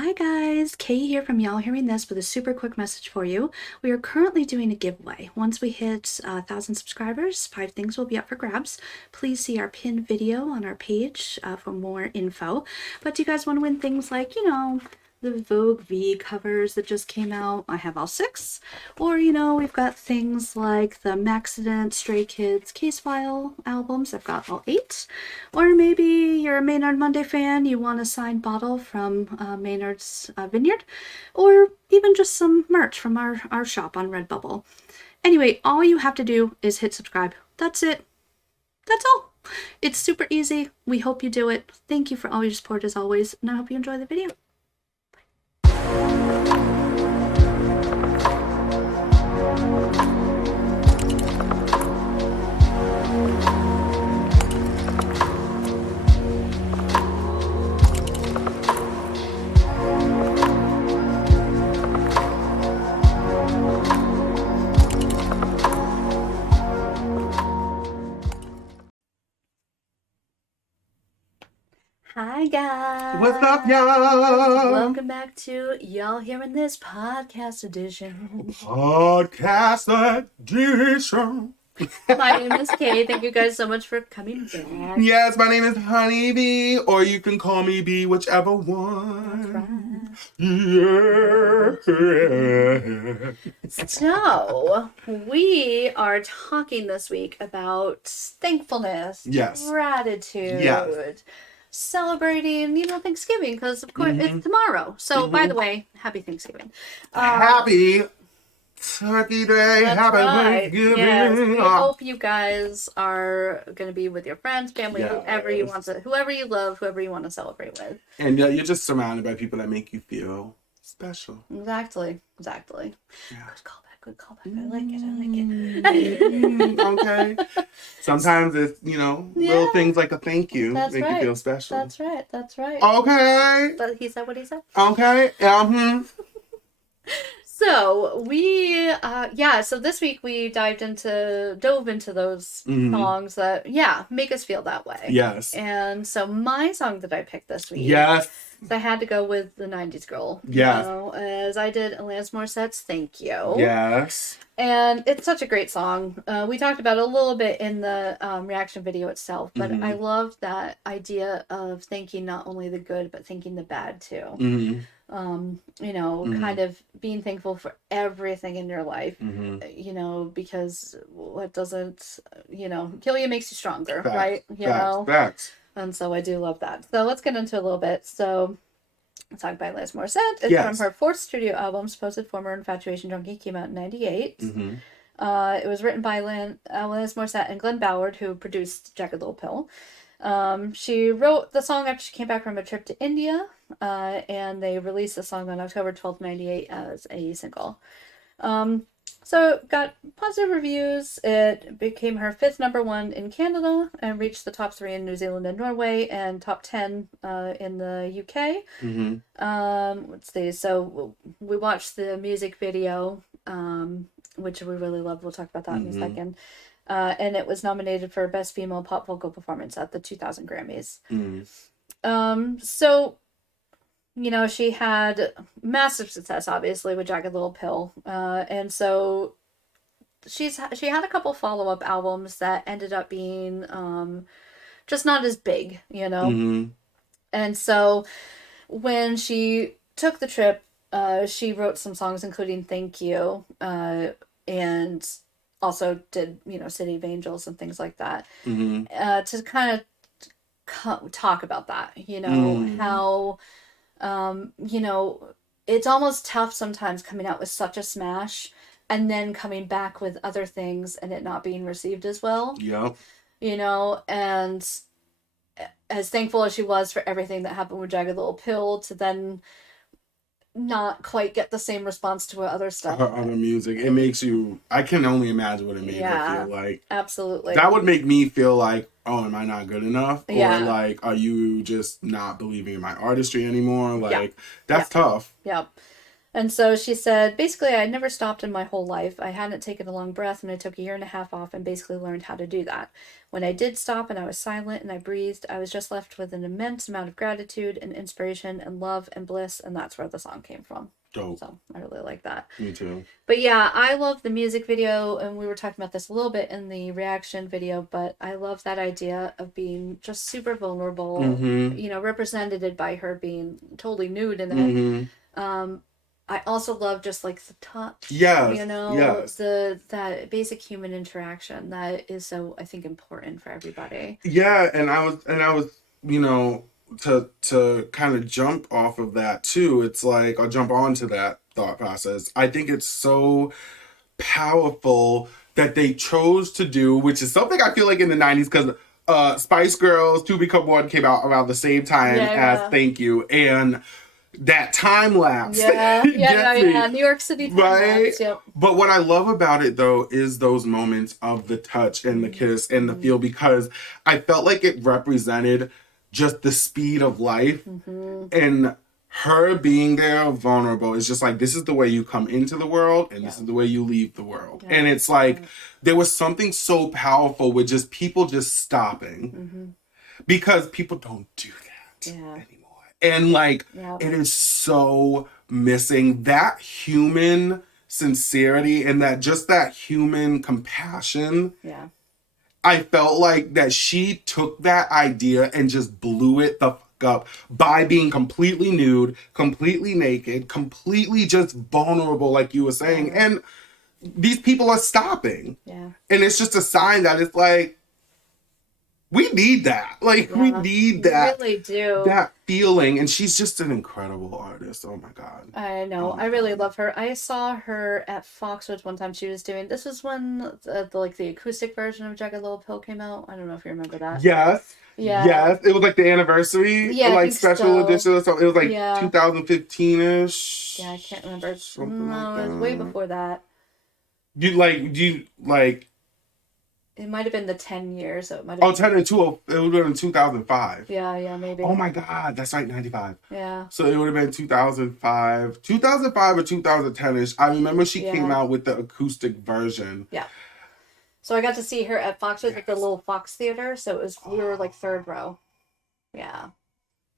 Hi guys, Kay here from Y'all Hearing This with a super quick message for you. We are currently doing a giveaway. Once we hit 1,000 subscribers, 5 things will be up for grabs. Please see our pinned video on our page for more info. But do you guys want to win things like, the Vogue V covers that just came out? I have all 6. Or, we've got things like the Maxident, Stray Kids, Case File albums. I've got all 8. Or maybe you're a Maynard Monday fan, you want a signed bottle from Maynard's Vineyard. Or even just some merch from our shop on Redbubble. Anyway, all you have to do is hit subscribe. That's it. That's all. It's super easy. We hope you do it. Thank you for all your support as always, and I hope you enjoy the video. Hi guys! What's up, y'all? Welcome back to Y'all Hearing This podcast edition. Podcast edition. My name is Kay. Thank you guys so much for coming back. Yes, my name is Honeybee, or you can call me B, whichever one. That's right. Yeah. So, we are talking this week about thankfulness, Yes. gratitude, Yes. celebrating, Thanksgiving, because of course it's tomorrow. So, by the way, happy Thanksgiving. Happy Turkey Day. That's Happy right. Thanksgiving. Yes, we hope you guys are going to be with your friends, family, Yes. whoever you love, whoever you want to celebrate with. And you're just surrounded by people that make you feel special. Exactly. Yeah. Good callback. I like it. Okay. Sometimes it's, little things like a thank you That's make right. you feel special. That's right. Okay. But he said what he said. Okay. So we, so this week we dove into those songs that, make us feel that way. Yes. And so my song that I picked this week. Yes. So I had to go with the 90s girl. Yes. As I did Alanis Morissette's Thank You. Yes. And it's such a great song. We talked about it a little bit in the reaction video itself, but I love that idea of thanking not only the good, but thanking the bad too. Kind of being thankful for everything in your life, because what doesn't, kill you makes you stronger, Facts. right? Facts. And so I do love that. So let's get into it a little bit. So, a song by Alanis Morissette. It's from her 4th studio album, Supposed Former Infatuation Junkie, came out in 98. It was written by Alanis Morissette and Glenn Ballard, who produced Jagged Little Pill. She wrote the song after she came back from a trip to India, and they released the song on October 12th, 98 as a single. So it got positive reviews. It became her 5th number 1 in Canada and reached the top 3 in New Zealand and Norway and top 10 in the UK. Let's see. So we watched the music video, which we really love. We'll talk about that in a second. And it was nominated for Best Female Pop Vocal Performance at the 2000 Grammys. So, she had massive success, obviously, with Jagged Little Pill. And so she had a couple follow-up albums that ended up being just not as big, And so when she took the trip, she wrote some songs, including Thank You, and also did, City of Angels and things like that, to kind of talk about that, how, it's almost tough sometimes coming out with such a smash and then coming back with other things and it not being received as well. Yep. And as thankful as she was for everything that happened with Jagged Little Pill, to then not quite get the same response to her other stuff. Her other music. It makes you... I can only imagine what it made her feel like. Absolutely. That would make me feel like, oh, am I not good enough? Yeah. Or like, are you just not believing in my artistry anymore? Like, that's tough. Yep. And so she said, basically, I never stopped in my whole life. I hadn't taken a long breath, and I took a year and a half off and basically learned how to do that. When I did stop and I was silent and I breathed, I was just left with an immense amount of gratitude and inspiration and love and bliss, and that's where the song came from. Dope. So I really like that. Me too. But yeah, I love the music video, and we were talking about this a little bit in the reaction video, but I love that idea of being just super vulnerable, you know, represented by her being totally nude in it. I also love just like the touch, yes, you know, yes. that basic human interaction that is so, I think, important for everybody. Yeah, and I was, you know, to kind of jump off of that too. It's like I'll jump onto that thought process. I think it's so powerful that they chose to do, which is something I feel like in the 90s, because Spice Girls 2 Become One came out around the same time as Thank You, and that time lapse. Yeah. New York City time lapse. Yep. But what I love about it though is those moments of the touch and the kiss and the feel, because I felt like it represented just the speed of life, and her being there vulnerable is just like, this is the way you come into the world and this is the way you leave the world. And it's like there was something so powerful with just people just stopping, because people don't do that anymore. And like, it is so missing that human sincerity and that just that human compassion. Yeah. I felt like that she took that idea and just blew it the fuck up by being completely nude, completely naked, completely just vulnerable, like you were saying. And these people are stopping. Yeah. And it's just a sign that it's like, we need that. Like, we need that. We really do. That feeling. And she's just an incredible artist. Oh my God. I know. I really love her. I saw her at Foxwoods one time. She was doing, this was when the acoustic version of Jagged Little Pill came out. I don't know if you remember that. Yes. Yeah. Yes. It was like the anniversary. Yeah. Like special edition or something. It was like 2015-ish. Yeah, I can't remember. Something like that. It was way before that. It might have been the 10 years. So it might have 10 and 2. It would have been in 2005. Yeah, maybe. Oh my God, that's right, 95. Yeah. So it would have been 2005 or 2010-ish. I remember she came out with the acoustic version. Yeah. So I got to see her at Foxwoods at the little Fox Theater. So we were like third row. Yeah.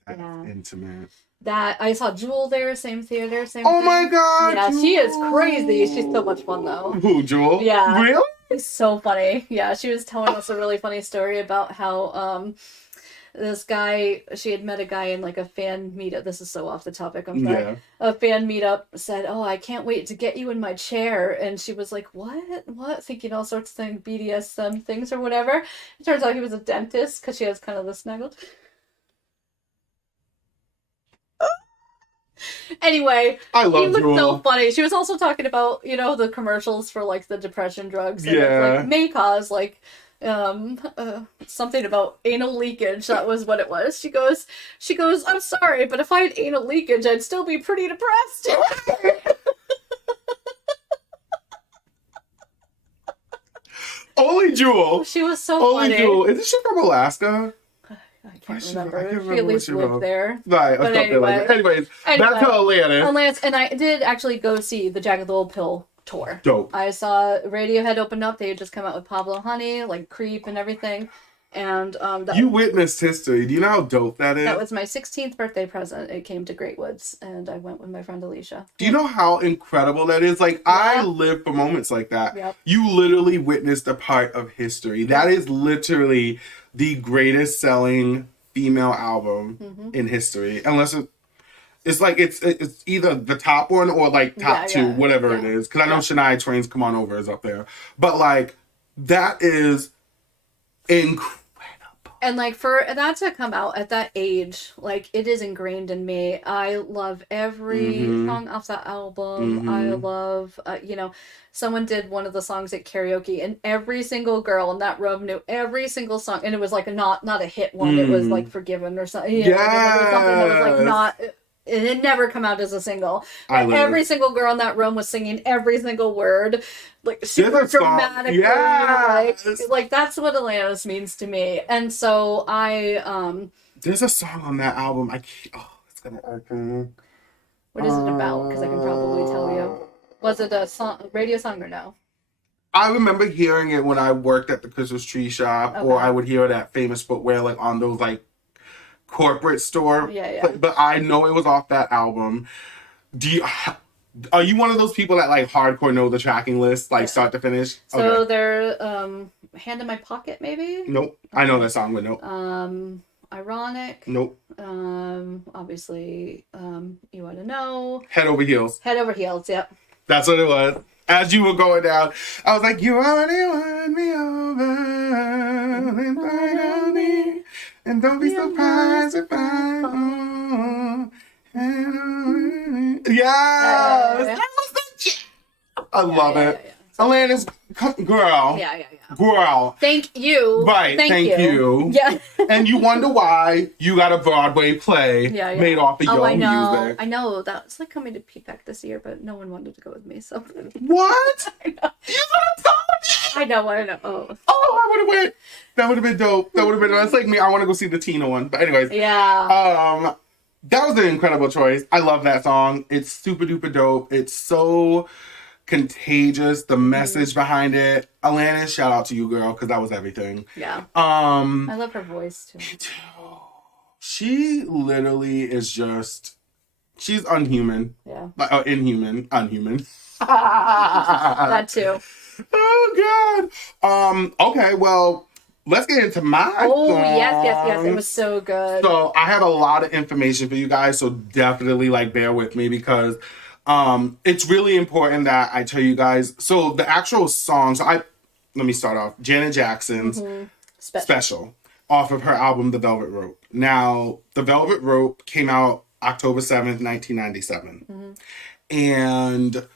That's intimate. That I saw Jewel there, same theater, same thing. My God! Yeah, Jewel. She is crazy. She's so much fun though. Who, Jewel? Yeah. Really? It's so funny. Yeah, she was telling us a really funny story about how this guy, she had met a guy in like a fan meetup. This is so off the topic, I'm sorry. Yeah. A fan meetup said, "Oh, I can't wait to get you in my chair." And she was like, What? Thinking all sorts of things, BDSM things or whatever. It turns out he was a dentist because she has kind of the snuggled. Anyway, I love he was Jewel. So funny. She was also talking about, you know, the commercials for like the depression drugs and it, like may cause like something about anal leakage. That was what it was. She goes, "I'm sorry, but if I had anal leakage, I'd still be pretty depressed." Only Jewel. She was so funny. Only Jewel. Isn't she from Alaska? I can't remember. She at least lived there. Right. But anyway. Anyways, back to Atlantis. And I did actually go see the Jagged Little Pill tour. Dope. I saw Radiohead open up. They had just come out with Pablo Honey, like Creep and everything. And you witnessed history. Do you know how dope that is? That was my 16th birthday present. It came to Great Woods, and I went with my friend Alicia. Do you know how incredible that is? Like, I live for moments like that. Yep. You literally witnessed a part of history. That is literally the greatest selling female album in history. Unless it's like it's either the top one or like top two, whatever it is. Because I know Shania Twain's "Come On Over" is up there. But like, that is incredible. And like for that to come out at that age, like it is ingrained in me. I love every song off that album. I love, you know, someone did one of the songs at karaoke, and every single girl in that room knew every single song, and it was like not a hit one. It was like "Forgiven" or something. You know, it was something that was like not. It had never come out as a single. But every single girl in that room was singing every single word, like super dramatically. Like that's what Atlantis means to me. And so there's a song on that album. It's gonna irk me. What is it about? Because I can probably tell you. Was it a radio song or no? I remember hearing it when I worked at the Christmas tree shop, Okay. or I would hear it at Famous Footwear, like on those like corporate store. Yeah. But I know it was off that album. Are you one of those people that like hardcore know the tracking list, like start to finish? So they're Hand in My Pocket, maybe? Nope. Okay. I know that song, but nope. Ironic. Nope. Obviously, You Want to Know. Head Over Heels. Head Over Heels, yep. That's what it was. As you were going down, I was like, you already won me over. And don't be surprised if I fall. Yes! That was the jam. I love it. Yeah. Alanis, girl. Yeah. Girl. Thank you. Right, thank you. Yeah. And you wonder why you got a Broadway play made off of your music. I know. That's like coming to PPEC this year, but no one wanted to go with me, so. What? I know. You could have told me! I know. Oh, I would have went. That would have been dope. That's like me. I want to go see the Tina one. But anyways. Yeah. That was an incredible choice. I love that song. It's super duper dope. It's so contagious. The message behind it. Alanis, shout out to you, girl, because that was everything. Yeah. I love her voice too. Me too. She literally is just. She's unhuman. Yeah. Like inhuman. Unhuman. That too. Oh God. Okay. Well. Let's get into my songs. Yes. It was so good. So I have a lot of information for you guys, so definitely like bear with me because it's really important that I tell you guys. So the actual song, let me start off. Janet Jackson's Special off of her album The Velvet Rope. Now, The Velvet Rope came out October 7th, 1997. And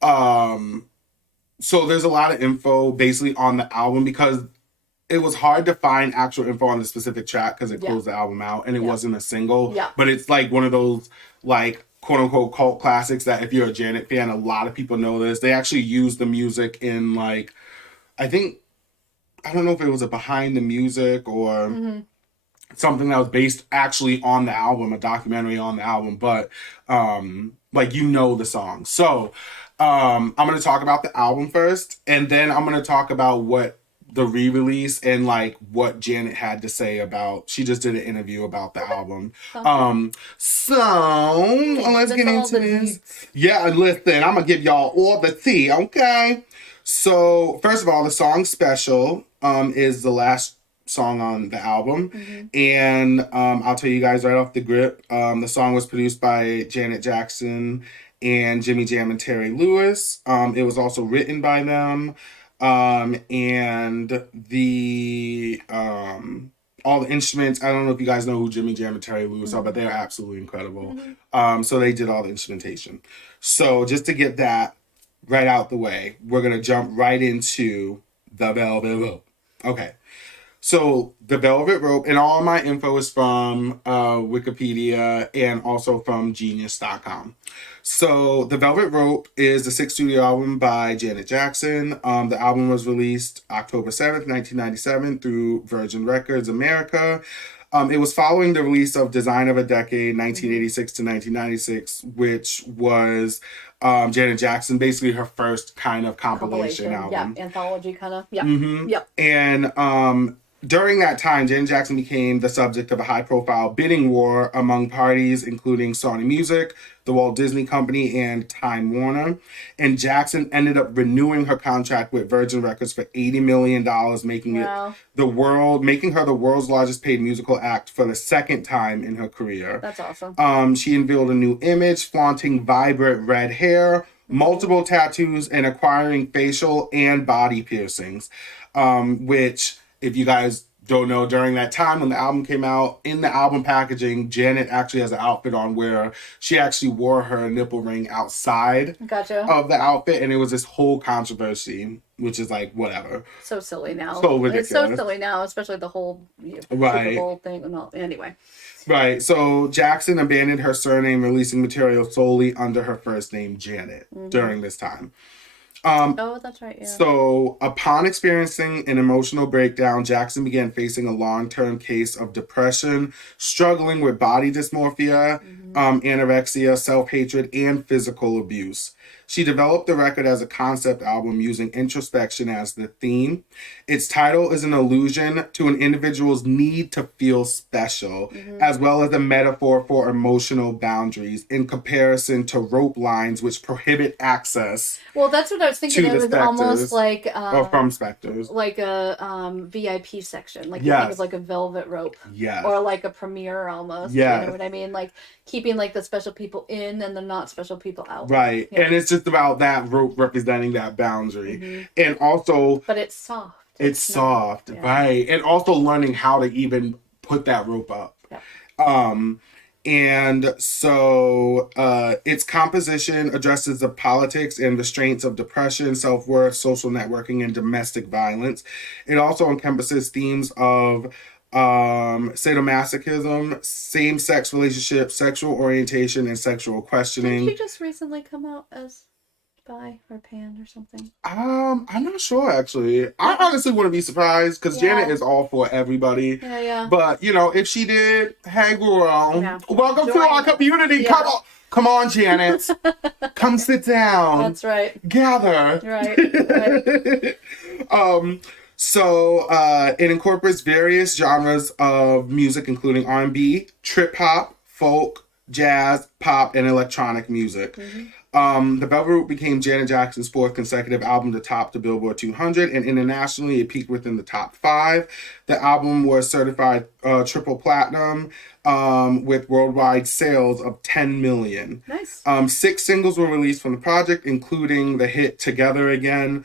so there's a lot of info basically on the album because it was hard to find actual info on the specific track because it closed the album out and it wasn't a single. Yeah. But it's like one of those like quote unquote cult classics that if you're a Janet fan, a lot of people know this. They actually used the music in like, I don't know if it was a behind the music or something that was based actually on the album, a documentary on the album, but like the song. So I'm going to talk about the album first and then I'm going to talk about what the re-release and like what Janet had to say about. She just did an interview about the album. So let's get into this. Yeah, and listen, I'm gonna give y'all all the tea, okay? So first of all, the song Special is the last song on the album, and I'll tell you guys right off the grip. The song was produced by Janet Jackson and Jimmy Jam and Terry Lewis. It was also written by them. And the all the instruments, I don't know if you guys know who Jimmy Jam and Terry Lewis are, but they're absolutely incredible. So they did all the instrumentation. So just to get that right out the way, we're gonna jump right into The Velvet Rope. Okay. So The Velvet Rope, and all my info is from Wikipedia and also from Genius.com. So The Velvet Rope is the sixth studio album by Janet Jackson. The album was released October 7th, 1997 through Virgin Records America. It was following the release of Design of a Decade, 1986 to 1996, which was Janet Jackson, basically her first kind of compilation album. Yeah, anthology kind of. Yeah. Yep. And during that time, Janet Jackson became the subject of a high-profile bidding war among parties, including Sony Music, the Walt Disney Company, and Time Warner. And Jackson ended up renewing her contract with Virgin Records for $80 million, making her the world's largest paid musical act for the second time in her career. That's awesome. She unveiled a new image, flaunting vibrant red hair, multiple tattoos, and acquiring facial and body piercings, which, if you guys don't know, during that time when the album came out, in the album packaging, Janet actually has an outfit on where she actually wore her nipple ring outside of the outfit, and it was this whole controversy, which is like, whatever. So silly now. So ridiculous. It's so silly now, especially the whole Super Bowl thing. Well, anyway. Right. So Jackson abandoned her surname, releasing material solely under her first name, Janet, during this time. Oh, that's right. Yeah. So, upon experiencing an emotional breakdown, Jackson began facing a long-term case of depression, struggling with body dysmorphia, anorexia, self-hatred, and physical abuse. She developed the record as a concept album using introspection as the theme. Its title is an allusion to an individual's need to feel special, as well as a metaphor for emotional boundaries in comparison to rope lines which prohibit access. Well, that's what I was thinking. To It the was specters, almost like or from specters. like a VIP section. Like you Yes. think of like a velvet rope. Yes. Or like a premiere almost. Yes. You know what I mean? Like keeping like the special people in and the not special people out. Right. Yeah. And it's just about that rope representing that boundary. And also, but it's soft. It's soft, yeah. right? And also learning how to even put that rope up. Yeah. And so its composition addresses the politics and restraints of depression, self-worth, social networking, and domestic violence. It also encompasses themes of sadomasochism, same-sex relationships, sexual orientation, and sexual questioning. Didn't she just recently come out as bi or pan or something? I'm not sure actually. I honestly wouldn't be surprised because Janet is all for everybody. Yeah, yeah. But you know, if she did, hey girl, welcome to our community. Yeah. Come on, Janet. Come sit down. That's right. Gather. Right. So it incorporates various genres of music, including R&B, trip hop, folk, jazz, pop, and electronic music. The Velvet Rope became Janet Jackson's fourth consecutive album to top the Billboard 200, and internationally it peaked within the top 5. The album was certified triple platinum with worldwide sales of 10 million. Nice. 6 singles were released from the project, including the hit Together Again,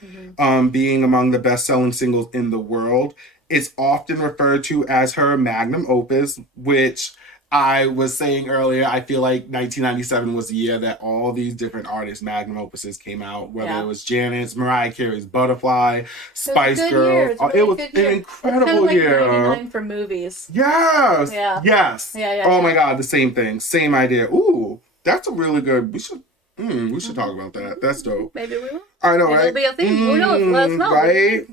being among the best-selling singles in the world. It's often referred to as her magnum opus, which I was saying earlier, I feel like 1997 was the year that all these different artists' magnum opuses came out, whether it was Janet's, Mariah Carey's Butterfly, Spice Girls. It was an incredible year. 99 for movies. Yes. Yeah. Yes. Yeah. Oh my God, the same thing. Same idea. Ooh, that's a really good, we should talk about that. That's dope. Maybe we will. I know, Maybe right? It'll be a theme. Who knows? Let us know. Right?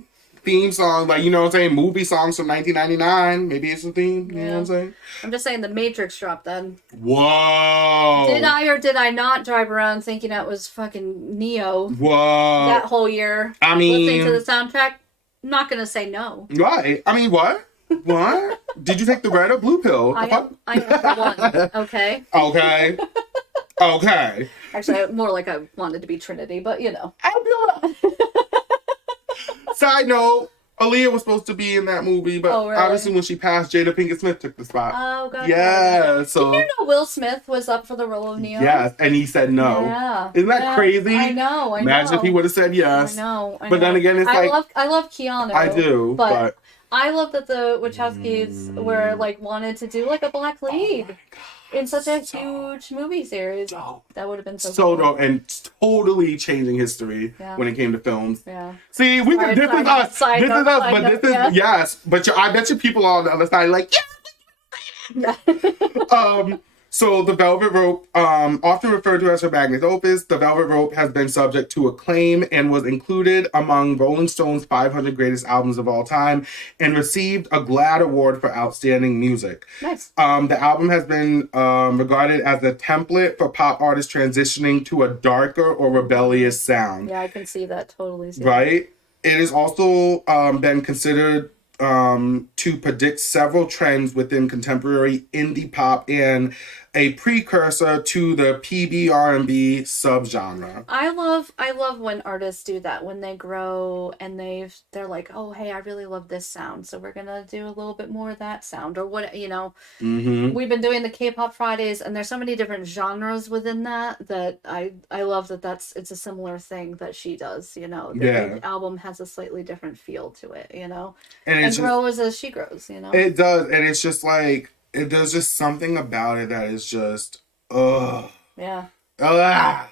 Theme song, like, you know what I'm saying? Movie songs from 1999. Maybe it's a theme. You know what I'm saying? I'm just saying The Matrix dropped then. Whoa. Did I or did I not drive around thinking that was fucking Neo? Whoa. That whole year. I mean, listening to the soundtrack? I'm not going to say no. Right. I mean, what? What? Did you take the red or blue pill? I am the one. Okay. Okay. Okay. Actually, more like I wanted to be Trinity, but you know. I feel Side note, Aaliyah was supposed to be in that movie, but obviously when she passed, Jada Pinkett Smith took the spot. Oh, God. Yeah, so... Did you know Will Smith was up for the role of Neo? Yes, and he said no. Yeah. Isn't that crazy? I know. Imagine if he would have said yes. I know. But then again, it's like... I love Keanu. I do, but... I love that the Wachowskis were, like, wanted to do, like, a black lead. In such a huge movie series. Dope. That would have been so cool. dope. And totally changing history when it came to films. Yeah. See, this is us. Yes. But I bet you people on the other side are like, yeah. So the Velvet Rope, often referred to as her magnum opus, the Velvet Rope has been subject to acclaim and was included among Rolling Stone's 500 greatest albums of all time and received a GLAAD award for outstanding music. Nice. The album has been regarded as a template for pop artists transitioning to a darker or rebellious sound. Yeah, I can see that totally. Right? It has also been considered to predict several trends within contemporary indie pop and a precursor to the PB R&B subgenre. I love when artists do that, when they grow and they're like, oh hey, I really love this sound, so we're gonna do a little bit more of that sound, or what, you know. We've been doing the K-pop Fridays, and there's so many different genres within that I love that it's a similar thing that she does, you know. The album has a slightly different feel to it, you know, and grows as she grows, you know. It does, and it's just like there's just something about it that is just yeah. I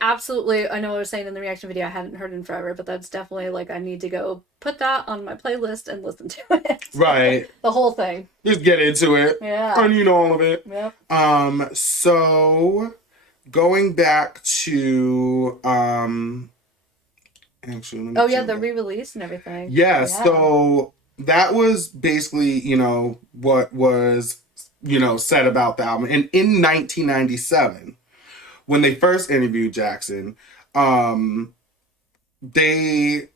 absolutely, I know I was saying in the reaction video I hadn't heard in forever, but that's definitely like I need to go put that on my playlist and listen to it. Right. The whole thing. Just get into it. Yeah. And you know all of it. Yep. So going back to actually, let me the re-release and everything. Yeah, so that was basically, what was, said about the album. And in 1997, when they first interviewed Jackson, they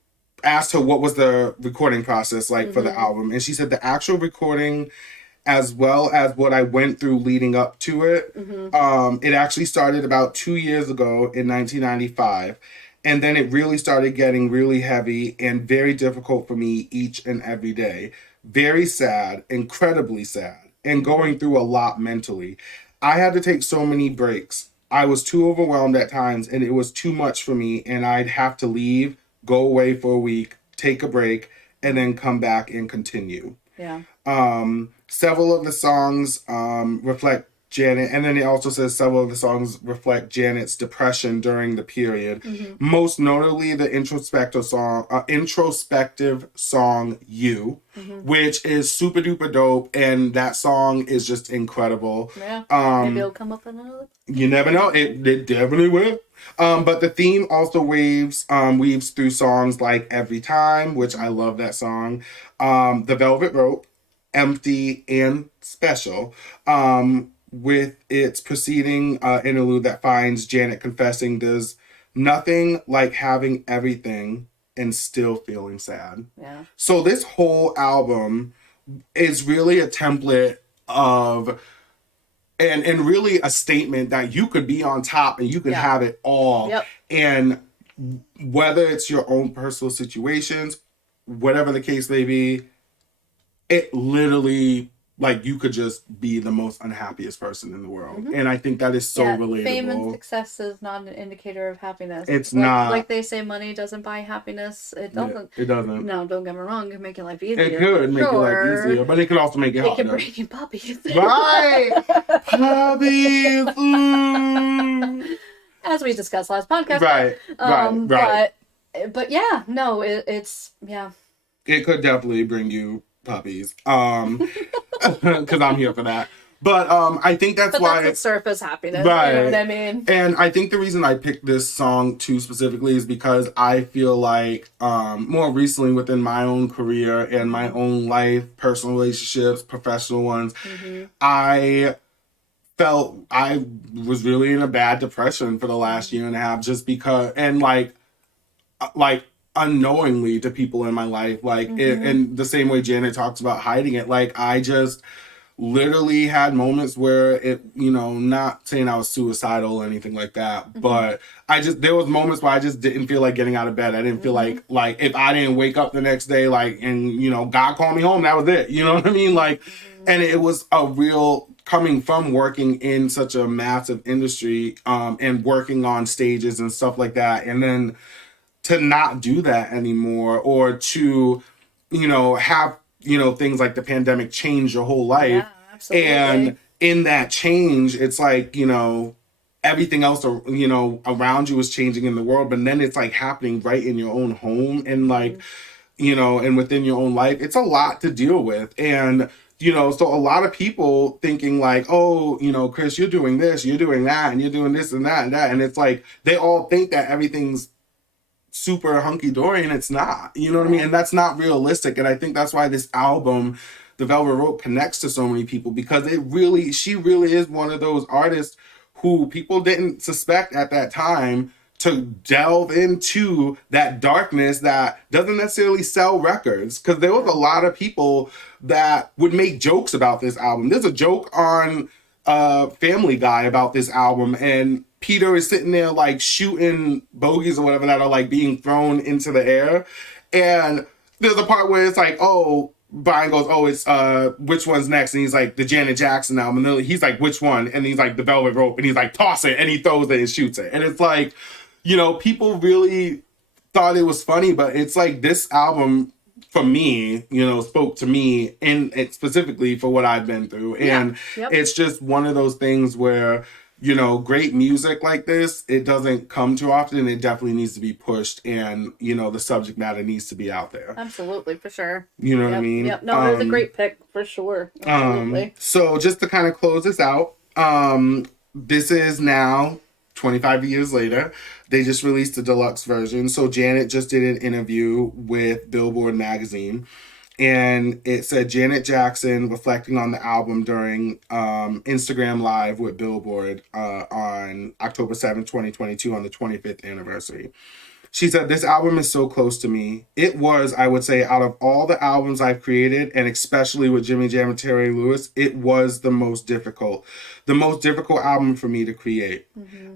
asked her what was the recording process like for the album. And she said the actual recording, as well as what I went through leading up to it, it actually started about 2 years ago in 1995. And then it really started getting really heavy and very difficult for me each and every day. Very sad, incredibly sad, and going through a lot mentally. I had to take so many breaks. I was too overwhelmed at times, and it was too much for me, and I'd have to leave, go away for a week, take a break, and then come back and continue. Yeah. Several of the songs reflect Janet, and then it also says several of the songs reflect Janet's depression during the period. Most notably, the introspective song "You," which is super duper dope, and that song is just incredible. Yeah, maybe it'll come up in another. You never know; it definitely will. But the theme also weaves through songs like "Every Time," which I love that song. "The Velvet Rope," "Empty," and "Special." With its preceding interlude that finds Janet confessing, "There's nothing like having everything and still feeling sad." Yeah. So this whole album is really a template of and really a statement that you could be on top and you could have it all. Yep. And whether it's your own personal situations, whatever the case may be, it literally, like, you could just be the most unhappiest person in the world. And I think that is so relatable. Fame and success is not an indicator of happiness. It's not. Like they say, money doesn't buy happiness. It doesn't. It doesn't. No, don't get me wrong. It can make your life easier. It could make your life easier, but it could also make it harder. It can bring you puppies. Right! Puppies! As we discussed last podcast. Right. But yeah, no, it's. It could definitely bring you puppies, because I'm here for that. But I think that's why that's the surface happiness, right? You know what I mean? And I think the reason I picked this song too specifically is because I feel like more recently within my own career and my own life, personal relationships, professional ones, I felt I was really in a bad depression for the last year and a half, just because, and like unknowingly to people in my life, like in the same way Janet talks about hiding it, like I just literally had moments where it, not saying I was suicidal or anything like that, but there was moments where I just didn't feel like getting out of bed. I didn't feel like if I didn't wake up the next day, like, and God called me home, that was it. You know what I mean? Like, and it was a real, coming from working in such a massive industry, and working on stages and stuff like that, and then to not do that anymore, or to, have, things like the pandemic change your whole life. Yeah, absolutely. And in that change, it's like, everything else, around you is changing in the world, but then it's like happening right in your own home and like, and within your own life. It's a lot to deal with. And, so a lot of people thinking like, oh, Chris, you're doing this, you're doing that, and you're doing this and that and that. And it's like, they all think that everything's super hunky-dory, and it's not, you know what I mean? And that's not realistic. And I think that's why this album, The Velvet Rope, connects to so many people, because she really is one of those artists who people didn't suspect at that time to delve into that darkness that doesn't necessarily sell records. Because there was a lot of people that would make jokes about this album. There's a joke on Family Guy about this album, and Peter is sitting there like shooting bogeys or whatever that are like being thrown into the air. And there's a part where it's like, oh, Brian goes, oh, it's which one's next? And he's like, the Janet Jackson album. And he's like, which one? And he's like, The Velvet Rope. And he's like, toss it. And he throws it and shoots it. And it's like, people really thought it was funny, but it's like this album for me, spoke to me, and it specifically for what I've been through. And it's just one of those things where, great music like this, it doesn't come too often. It definitely needs to be pushed, and, the subject matter needs to be out there. Absolutely, for sure. You know what I mean? Yep. No, it was a great pick, for sure. Absolutely. So just to kind of close this out, this is now 25 years later. They just released a deluxe version. So Janet just did an interview with Billboard magazine, and it said Janet Jackson reflecting on the album during Instagram Live with Billboard on October 7th, 2022, on the 25th anniversary. She said, "This album is so close to me. It was, I would say, out of all the albums I've created, and especially with Jimmy Jam and Terry Lewis, it was the most difficult. The most difficult album for me to create.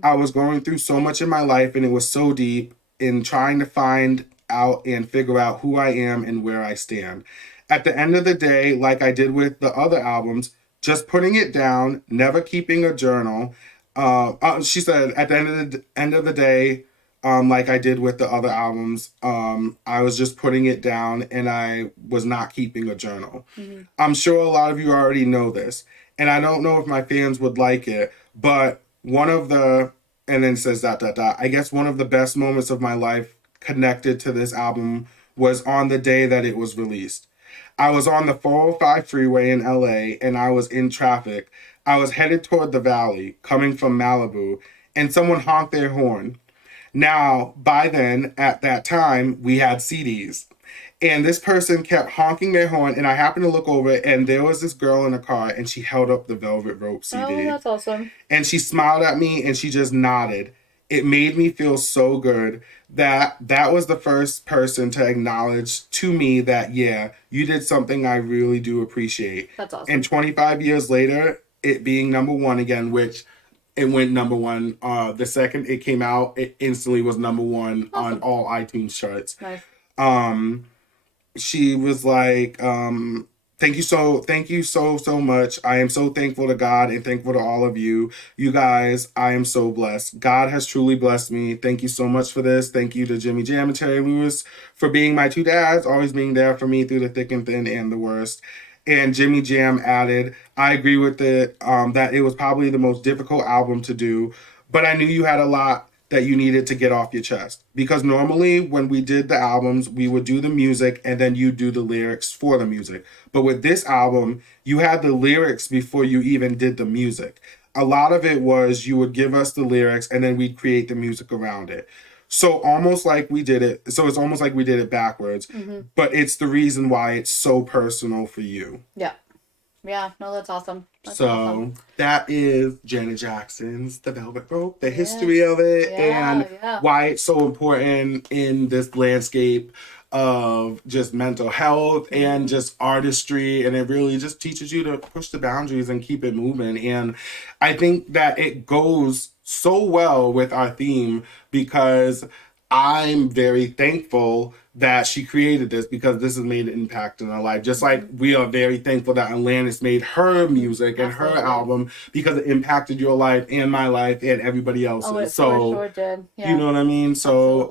I was going through so much in my life, and it was so deep in trying to find out and figure out who I am and where I stand. At the end of the day, like I did with the other albums, just putting it down, never keeping a journal." She said, "At the end of the day, like I did with the other albums, I was just putting it down and I was not keeping a journal. I'm sure a lot of you already know this, and I don't know if my fans would like it, but one of the," and then says ... "I guess one of the best moments of my life connected to this album was on the day that it was released. I was on the 405 freeway in LA and I was in traffic. I was headed toward the valley, coming from Malibu, and someone honked their horn. Now, by then, at that time, we had CDs. And this person kept honking their horn, and I happened to look over, and there was this girl in a car, and she held up the Velvet Rope CD. Oh, that's awesome. And she smiled at me, and she just nodded. It made me feel so good that was the first person to acknowledge to me that, yeah, you did something I really do appreciate." That's awesome. And 25 years later, it being number one again, which it went number one. The second it came out, it instantly was number one on all iTunes charts. Nice. She was like, thank you so much. I am so thankful to God and thankful to all of you. You guys, I am so blessed. God has truly blessed me. Thank you so much for this. Thank you to Jimmy Jam and Terry Lewis for being my two dads, always being there for me through the thick and thin and the worst." And Jimmy Jam added, "I agree with it, that it was probably the most difficult album to do, but I knew you had a lot that you needed to get off your chest. Because normally when we did the albums, we would do the music and then you do the lyrics for the music. But with this album, you had the lyrics before you even did the music. A lot of it was you would give us the lyrics and then we'd create the music around it. So almost like we did it. So it's almost like we did it backwards. But it's the reason why it's so personal for you." Yeah. Yeah, no, that's awesome. That's so awesome. That is Janet Jackson's The Velvet Rope, the history of it, and why it's so important in this landscape of just mental health and just artistry. And it really just teaches you to push the boundaries and keep it moving. And I think that it goes so well with our theme because I'm very thankful that she created this because this has made an impact in her life. Just like we are very thankful that Alanis made her music and her album because it impacted your life and my life and everybody else's. Oh, it so for sure did. Yeah. You know what I mean? So,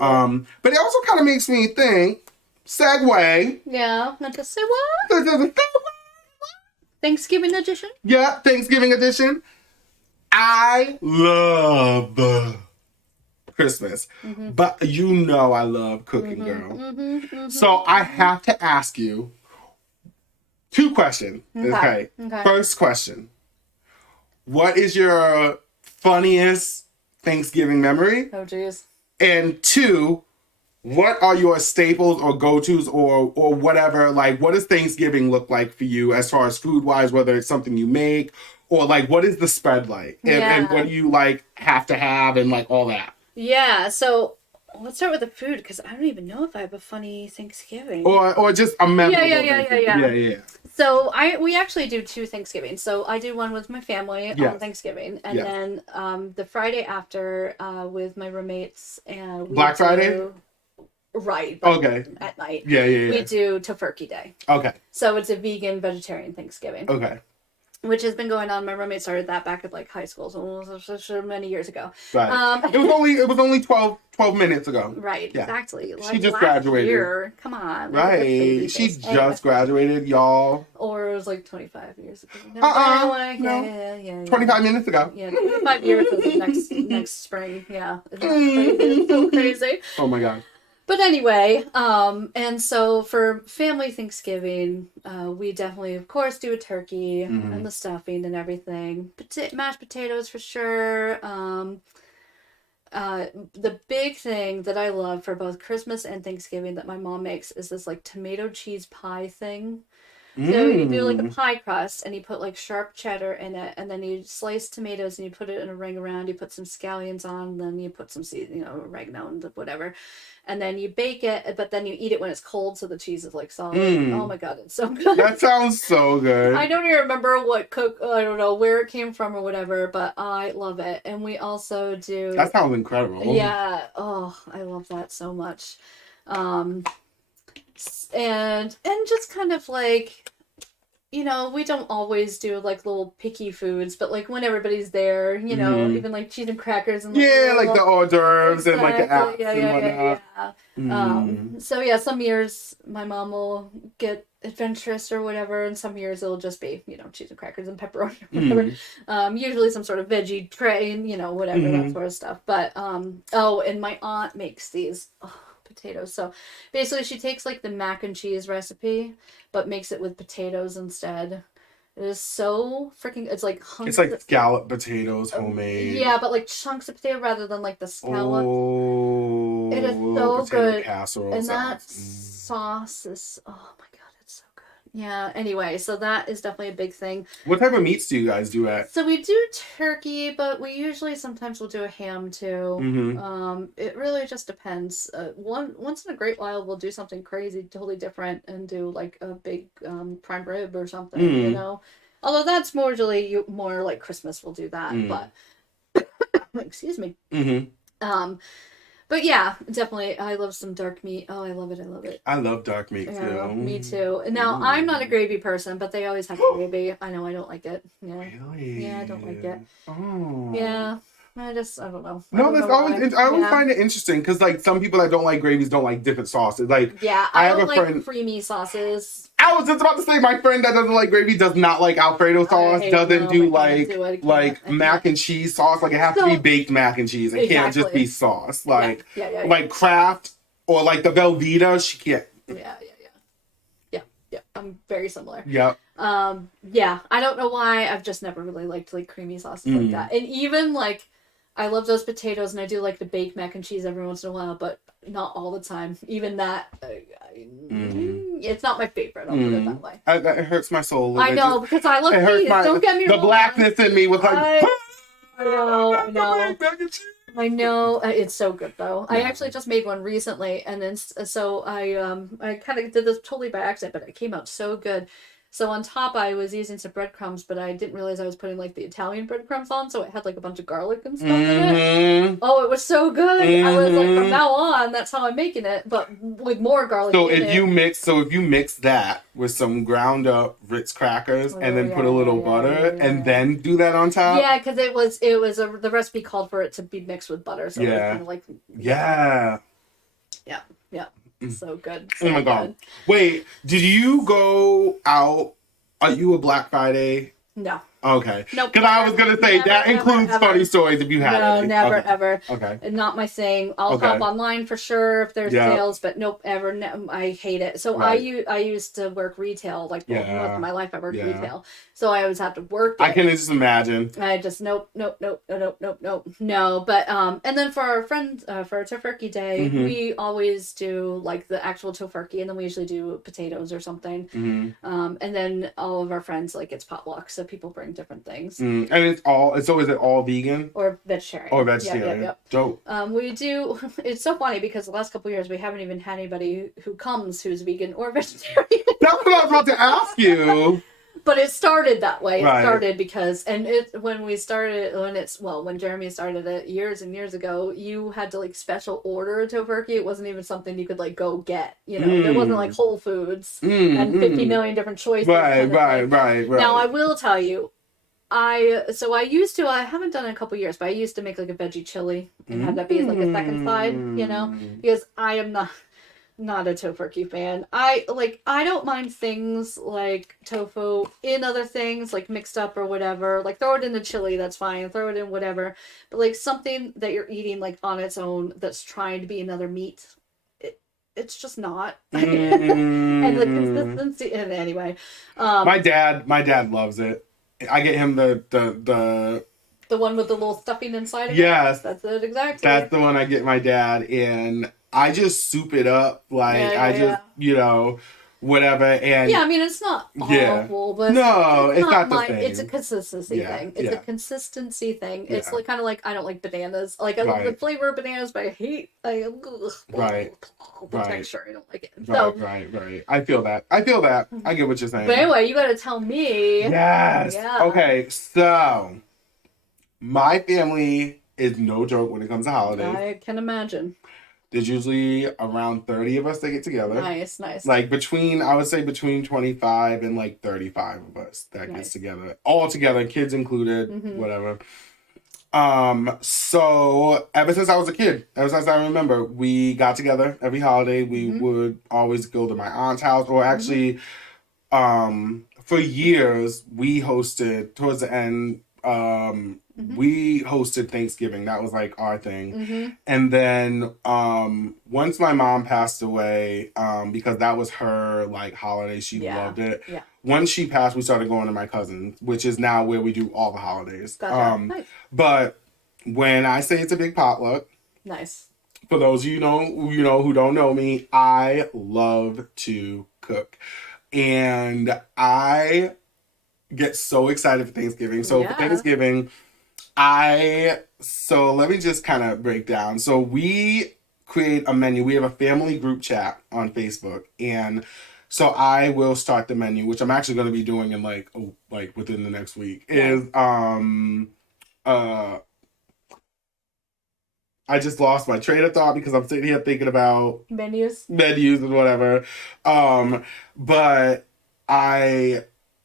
but it also kind of makes me think, segue. Yeah, not to say what? Thanksgiving edition? Yeah, Thanksgiving edition. I love Christmas, but you know I love cooking, girl. So I have to ask you two questions. Okay. First question: what is your funniest Thanksgiving memory? Oh, geez. And two, what are your staples or go-tos or whatever? Like, what does Thanksgiving look like for you as far as food-wise, whether it's something you make or like, what is the spread like? And what do you like have to have and like all that? Yeah, so let's start with the food because I don't even know if I have a funny Thanksgiving. Or just a memorable Yeah. So we actually do two Thanksgivings. So I do one with my family on Thanksgiving, and then the Friday after with my roommates and Black Friday. Right. Okay. At night. Yeah. We do Tofurkey Day. Okay. So it's a vegan vegetarian Thanksgiving. Okay. Which has been going on. My roommate started that back at like high school, so many years ago. Right. It was only 12 minutes ago. Right. Yeah. Exactly. She just graduated. Year. Come on. Right. She just graduated, y'all. Or it was like 25 years ago. No. 25 minutes ago. Yeah. 25 years is next spring. Yeah. It's so crazy. Oh my God. But anyway, and so for family Thanksgiving, we definitely, of course, do a turkey and the stuffing and everything. Mashed potatoes for sure. the big thing that I love for both Christmas and Thanksgiving that my mom makes is this like tomato cheese pie thing. So you do like a pie crust and you put like sharp cheddar in it, and then you slice tomatoes and you put it in a ring around. You put some scallions on, then you put some oregano and whatever, and then you bake it. But then you eat it when it's cold, so the cheese is like solid. Oh my god, it's so good. That sounds so good. I don't even remember I don't know where it came from or whatever, but I love it. And we also do. That sounds incredible. Yeah. Oh, I love that so much. And just kind of like, we don't always do like little picky foods, but like when everybody's there, even like cheese and crackers and like the hors d'oeuvres and like the apps and whatnot. So yeah, some years my mom will get adventurous or whatever, and some years it'll just be cheese and crackers and pepperoni or whatever. Usually some sort of veggie tray and whatever, that sort of stuff. But and my aunt makes these potatoes. So basically she takes like the mac and cheese recipe but makes it with potatoes instead. It is so freaking, it's like hunks. It's like scallop potatoes, homemade. Yeah, but like chunks of potato rather than like the scallops. Oh, it is so good. Casserole and that sauce is, oh my god, it's so good. Yeah, anyway, so that is definitely a big thing. What type of meats do you guys do at? So we do turkey, but we usually sometimes will do a ham too. It really just depends. Once in a great while we'll do something crazy, totally different, and do like a big prime rib or something, Although that's more like Christmas we'll do that, but excuse me. But yeah, definitely, I love some dark meat. Oh, I love it. I love dark meat too. Me too. Now, I'm not a gravy person, but they always have gravy. I know I don't like it. Yeah. Really? Yeah, I don't like it. Oh. Yeah. I don't know. No, that's always. I always find it interesting because, like, some people that don't like gravies don't like different sauces. Like, I don't like creamy sauces. I was just about to say, my friend that doesn't like gravy does not like Alfredo sauce. Doesn't do like mac and cheese sauce. Like, it has to be baked mac and cheese. It can't just be sauce. Like, like Kraft or like the Velveeta. She can't. Yeah. I'm very similar. Yep. Yeah. I don't know why. I've just never really liked like creamy sauces like that. And even like, I love those potatoes, and I do like the baked mac and cheese every once in a while, but not all the time. Even that, it's not my favorite. I'll put it that way. It hurts my soul. I know, because I love cheese. Don't get me wrong. The blackness in me was like, I know. I know. It's so good though. Yeah. I actually just made one recently, and then so I kind of did this totally by accident, but it came out so good. So on top, I was using some breadcrumbs, but I didn't realize I was putting like the Italian breadcrumbs on, so it had like a bunch of garlic and stuff in it. Oh, it was so good! I was like, from now on, that's how I'm making it, but with more garlic. So if you mix that with some ground up Ritz crackers and then put a little butter and then do that on top. Yeah, because the recipe called for it to be mixed with butter, so it was kind of like yeah. So good. So oh my god. Good. Wait, did you go out? Are you a Black Friday? No. Okay. Nope. Because I was going to say, that includes funny stories if you had No, any. never, ever. Okay. Not my thing. I'll hop online for sure if there's sales, but nope, ever. No, I hate it. So I used to work retail, like most of my life I worked retail. So I always have to work it. I can just imagine. I just, nope. No, but, and then for our friends, for our Tofurkey Day, we always do like the actual Tofurkey, and then we usually do potatoes or something. And then all of our friends, like it's potluck, so people bring different things. And is it all vegan? Or vegetarian. Or vegetarian. Yep. Dope. We do, it's so funny because the last couple of years we haven't even had anybody who comes who's vegan or vegetarian. That's what I was about to ask you. But it started that way. It started because, when Jeremy started it years and years ago, you had to like special order a Tofurkey. It wasn't even something you could like go get. There wasn't like Whole Foods and 50 million different choices. Right. Now I will tell you, I haven't done it in a couple years, but I used to make like a veggie chili and have that be like a second side, because I am not a Tofurkey fan. I don't mind things like tofu in other things, like mixed up or whatever. Like throw it in the chili, that's fine. Throw it in whatever. But like something that you're eating like on its own that's trying to be another meat, it's just not. And the consistency. And anyway, my dad loves it. I get him the The one with the little stuffing inside of it? Yes. That's it, exactly. That's the one I get my dad, and I just soup it up. Like, you know, whatever. And yeah, I mean, it's not awful, but no, it's not the same. It's a consistency thing. It's a consistency thing. It's like kind of like I don't like bananas. Like I love the flavor of bananas, but I hate the texture. I don't like it. Right. I feel that. I get what you're saying. But anyway, you got to tell me. Yes. Yeah. Okay, so my family is no joke when it comes to holidays. I can imagine. There's usually around 30 of us that get together. Nice. Like I would say between 25 and like 35 of us that gets together. All together, kids included, whatever. So ever since I was a kid, ever since I remember, we got together every holiday. We would always go to my aunt's house, or actually, for years, we hosted, towards the end, we hosted Thanksgiving. That was like our thing. And then once my mom passed away, because that was her like holiday, she loved it. Yeah. Once she passed, we started going to my cousin's, which is now where we do all the holidays. Gotcha. Nice. But when I say it's a big potluck, nice. For those of you who don't know me, I love to cook, and I get so excited for Thanksgiving. So for Thanksgiving, so let me just kind of break down. So we create a menu. We have a family group chat on Facebook, and so I will start the menu, which I'm actually going to be doing in like within the next week. I just lost my train of thought because I'm sitting here thinking about menus and whatever. But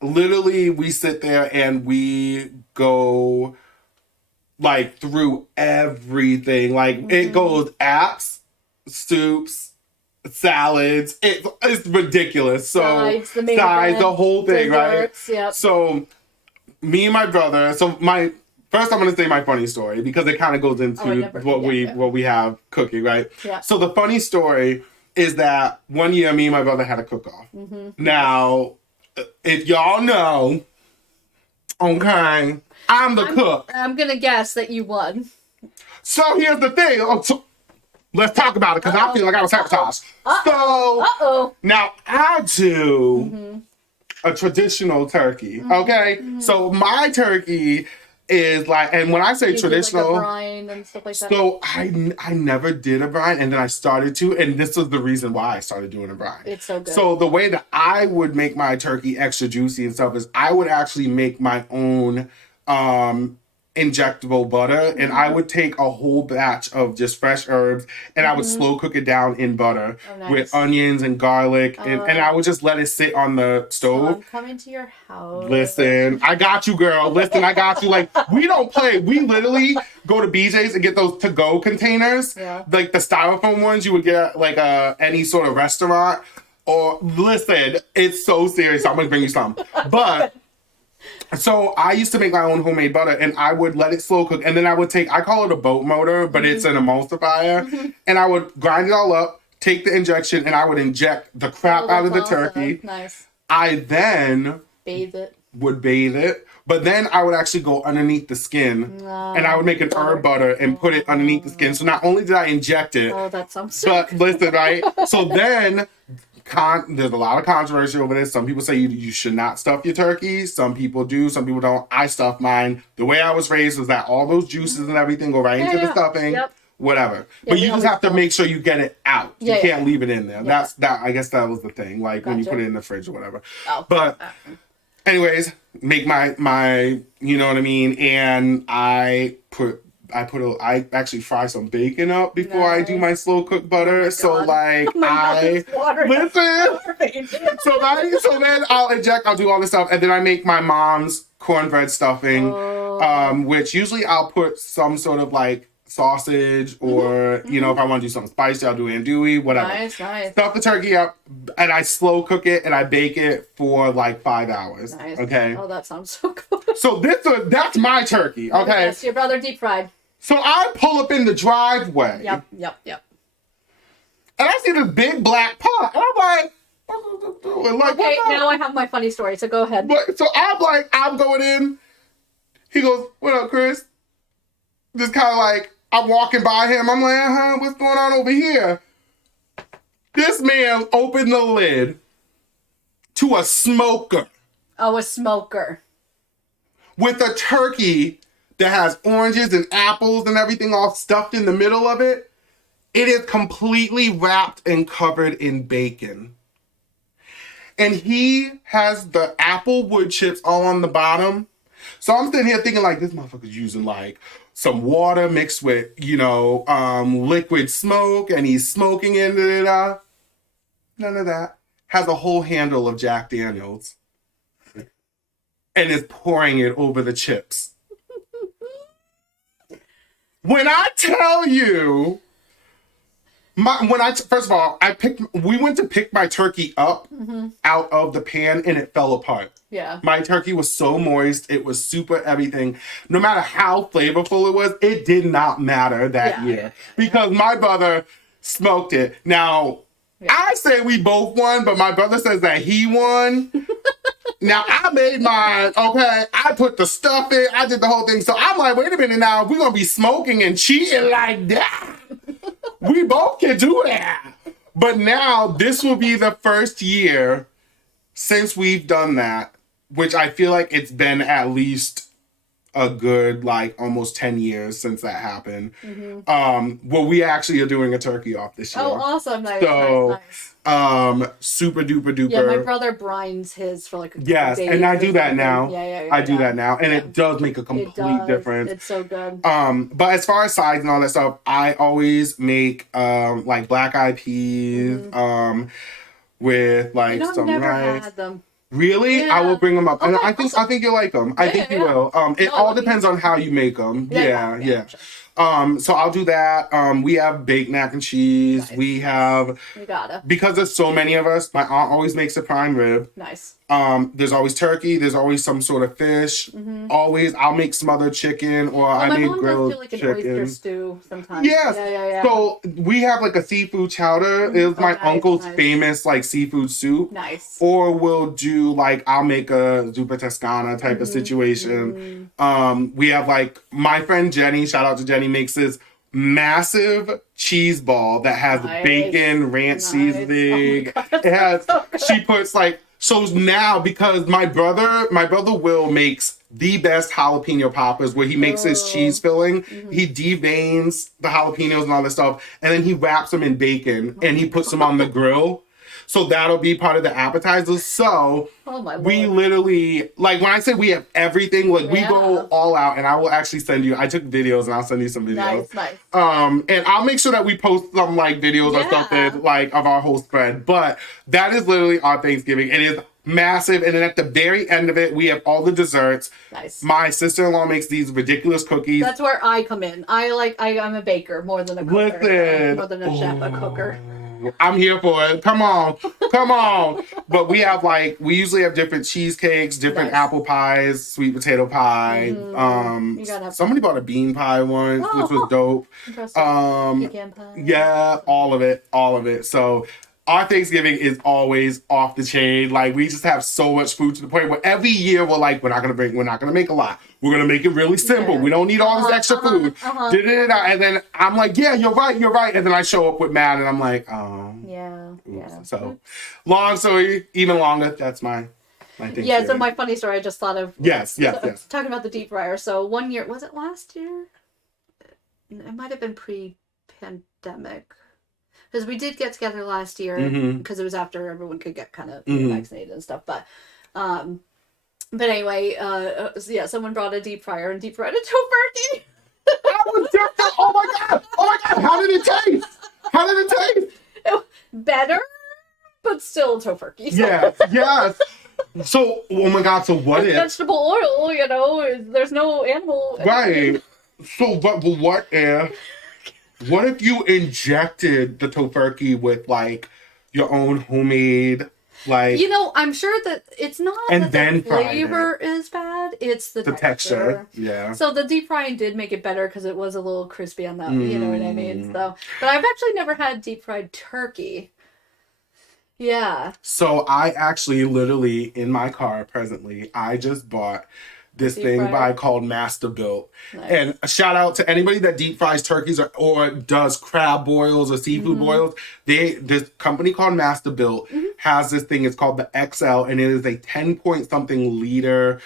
we sit there and we go like through everything. Like it goes apps, soups, salads. It's ridiculous. So sides, the whole thing, desserts, right? Yep. So me and my brother. First, I'm going to say my funny story because it kind of goes into what we have cooking, right? Yeah. So the funny story is that one year, me and my brother had a cook-off. Now, if y'all know, okay, I'm the cook. I'm going to guess that you won. So here's the thing. Let's talk about it because I feel like I was sabotaged. Now I do a traditional turkey, okay? So my turkey is like, and when I say traditional, like a brine and stuff like that. So I never did a brine, and then I started to, and this was the reason why I started doing a brine. It's so good. So the way that I would make my turkey extra juicy and stuff is I would actually make my own injectable butter, and I would take a whole batch of just fresh herbs, and I would slow cook it down in butter with onions and garlic, and I would just let it sit on the stove. So I'm coming to your house. Listen, I got you, girl. Listen, I got you. Like, we don't play. We literally go to BJ's and get those to-go containers, like the styrofoam ones you would get like any sort of restaurant. Or listen, it's so serious. I'm gonna bring you some, but. So I used to make my own homemade butter, and I would let it slow cook, and then I would I call it a boat motor, but it's an emulsifier, and I would grind it all up, take the injection, and I would inject the crap out of the turkey. Nice. I then would bathe it, but then I would actually go underneath the skin, and I would make an herb butter and put it underneath the skin. So not only did I inject it, that sounds so but listen, right? So then. There's a lot of controversy over this. Some people say you should not stuff your turkey. Some people do. Some people don't. I stuff mine. The way I was raised was that all those juices and everything go right into the stuffing. Yep. Whatever. Yeah, but you just have to make sure you get it out. You can't leave it in there. Yeah. I guess that was the thing. Like when you put it in the fridge or whatever. Oh. But anyways, make my you know what I mean? And I actually fry some bacon up before I do my slow cooked butter. So like so then I'll do all this stuff, and then I make my mom's cornbread stuffing, which usually I'll put some sort of like sausage or you know, if I want to do something spicy, I'll do andouille, whatever. Nice. Stuff the turkey up, and I slow cook it, and I bake it for like 5 hours. Nice. Okay. Oh, that sounds so good. So that's my turkey. Okay. Yes, your brother deep fried. So I pull up in the driveway. Yep. And I see this big black pot. And I'm like, okay, now I have my funny story, so go ahead. So I'm going in. He goes, "What up, Chris?" Just kind of like, I'm walking by him. I'm like, what's going on over here? This man opened the lid to a smoker. Oh, a smoker. With a turkey that has oranges and apples and everything all stuffed in the middle of it. It is completely wrapped and covered in bacon. And he has the apple wood chips all on the bottom. So I'm sitting here thinking like, this motherfucker's using like some water mixed with, liquid smoke, and he's smoking it. None of that. Has a whole handle of Jack Daniels. And is pouring it over the chips. When I tell you, first of all, we went to pick my turkey up out of the pan and it fell apart. Yeah. My turkey was so moist. It was super everything. No matter how flavorful it was, it did not matter that year. Because my brother smoked it. Now, I say we both won, but my brother says that he won. Now, I made mine, okay? I put the stuff in. I did the whole thing. So I'm like, wait a minute now. We're going to be smoking and cheating like that. We both can do that. But now, this will be the first year since we've done that, which I feel like it's been at least a good, like, almost 10 years since that happened. Well, we actually are doing a turkey off this year. Oh, awesome. Nice, nice. Super duper duper. Yeah, my brother brines his for like a couple days. And I do that now. I do that now. And Yeah. it does make a complete difference. It's so good. But as far as sides and all that stuff, I always make like black eyed peas, with like some rice. Had them. Really? Yeah. I will bring them up. Okay, And I think you'll like them. I think you will. It all depends on how you make them. Yeah. Sure. So I'll do that. We have baked mac and cheese. Nice. We gotta. Because there's so many of us, my aunt always makes a prime rib. Nice. There's always turkey. There's always some sort of fish. Always, I'll make smothered chicken, or I make grilled my mom does do like an chicken. oyster stew sometimes. Yes. Yeah. So we have like a seafood chowder. It was my uncle's famous like seafood soup. Nice. Or we'll do like, I'll make a zuppa toscana type of situation. We have like my friend Jenny, shout out to Jenny, makes this massive cheese ball that has bacon, ranch seasoning. Oh it has, she puts like, so now because my brother Will makes the best jalapeno poppers where he makes his cheese filling. He deveins the jalapenos and all this stuff, and then he wraps them in bacon and he puts them on the grill. So that'll be part of the appetizers. So we literally, like when I say we have everything, like we go all out, and I will actually send you, I took videos and I'll send you some videos. Nice. And I'll make sure that we post some like videos or something like of our whole spread. But that is literally our Thanksgiving. It is massive. And then at the very end of it, we have all the desserts. Nice. My sister-in-law makes these ridiculous cookies. That's where I come in. I'm a baker more than a cooker. Listen. More than a chef, a cooker. I'm here for it. Come on. But we have we usually have different cheesecakes, different apple pies, sweet potato pie. Somebody bought a bean pie once, which was dope. Pecan pie. Yeah, all of it. So our Thanksgiving is always off the chain. Like we just have so much food to the point where every year we're like, we're not gonna make a lot. We're gonna make it really simple. We don't need all this extra food. And then I'm like, yeah, you're right. And then I show up with Matt, and I'm like, oh, yeah. So long story, even longer. That's my Thanksgiving. Yeah. So my funny story, I just thought of. Yes. Talking about the deep fryer. So one year, was it last year? It might have been pre-pandemic. Because we did get together last year because it was after everyone could get kind of vaccinated and stuff. But anyway, someone brought a deep fryer and deep fried a turkey. Oh my god! How did it taste? Better, but still tofurkey. So. Yes. So, oh my god! So what if vegetable oil? There's no animal. Right. So, but what if? What if you injected the tofurkey with like your own homemade, like I'm sure that it's not and that then the flavor is bad. It's the texture. Yeah. So the deep frying did make it better because it was a little crispy on that. You know what I mean? So, but I've actually never had deep fried turkey. Yeah. So I actually literally in my car presently, I just bought this Deep thing fryer. called Master Built. Nice. And a shout out to anybody that deep fries turkeys or does crab boils or seafood boils. This company called Master Built has this thing. It's called the XL, and it is a 10 point something liter.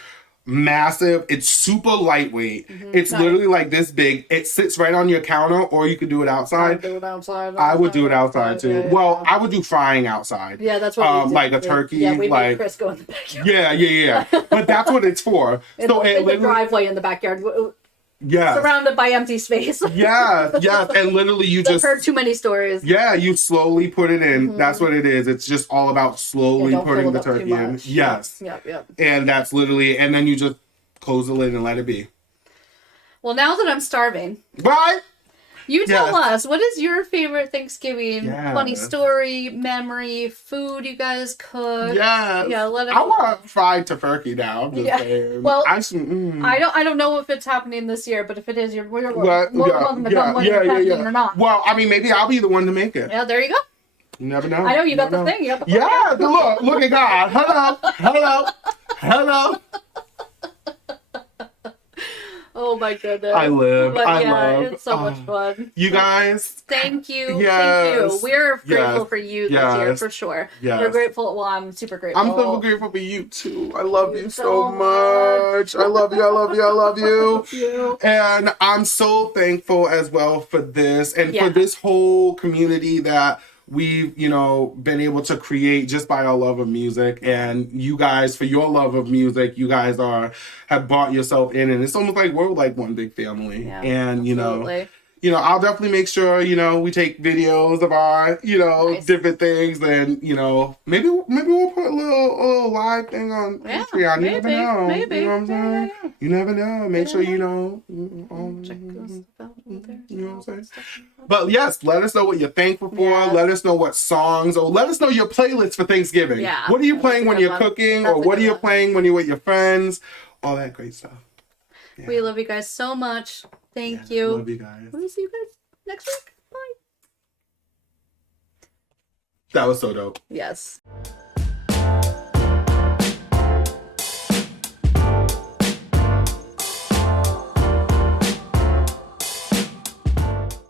Massive. It's super lightweight. It's literally like this big. It sits right on your counter, or you could do it outside. I would do it outside too. Yeah, well, I would do frying outside. Yeah, that's what we did. Like a turkey. Yeah, we like made Chris go in the backyard. Yeah. But that's what it's for. In the driveway in the backyard. Yeah. Surrounded by empty space. Yes. And literally you I've heard too many stories. Yeah, you slowly put it in. That's what it is. It's just all about slowly putting the turkey in. Yes. Yep. And that's literally, and then you just close the lid and let it be. Well, now that I'm starving. Right? You tell us, what is your favorite Thanksgiving funny story, memory, food you guys cook? Yes. Yeah, let us I want fried turkey now. I'm just saying. Well, I don't know if it's happening this year, but if it is, we're welcome to come whether it's happening or not. Well, I mean, maybe I'll be the one to make it. Yeah, there you go. You never know. I know you got the thing. You got the look at God. Hello. Oh my goodness. I love. It's so much fun. You guys. Thank you. Yes. Thank you. We're grateful for you this year, for sure. Yes. We're grateful. Well, I'm super grateful. I'm so grateful for you too. I love you so much. I love you. And I'm so thankful as well for this and for this whole community that we've, been able to create just by our love of music. And you guys, for your love of music, you guys have brought yourself in, and it's almost like we're like one big family. Yeah, and absolutely. I'll definitely make sure, we take videos of our, different things, and, maybe we'll put a little live thing on Patreon. You never know. Maybe. You know what I'm saying? Yeah. You never know. Make sure you know. Check those out there. You know what I'm saying? But yes, let us know what you're thankful for. Yes. Let us know what songs, or let us know your playlist for Thanksgiving. Yeah. What are you playing when you're cooking, or what are you playing when you're with your friends? All that great stuff. Yeah. We love you guys so much. Thank you. Love you guys. We'll see you guys next week. Bye. That was so dope. Yes.